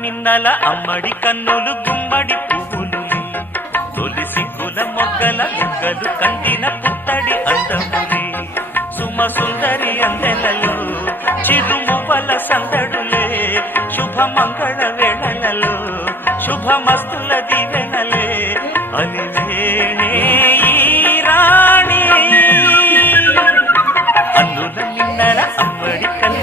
మిన్నల అమ్మడి కన్నులు గుమ్మడి పువ్వులులే తొలి సిగ్గుల మొగ్గల బుగ్గలు కందిన పుత్తడి అందములే సుమ సుందరి అందెలలో చిరుమువ్వల సందడులే శుభ మంగళ వేళలలో శుభమస్తుల దివెనలే అలివేణే ఈ రాణి అన్నుల మిన్నల అమ్మడి కన్ను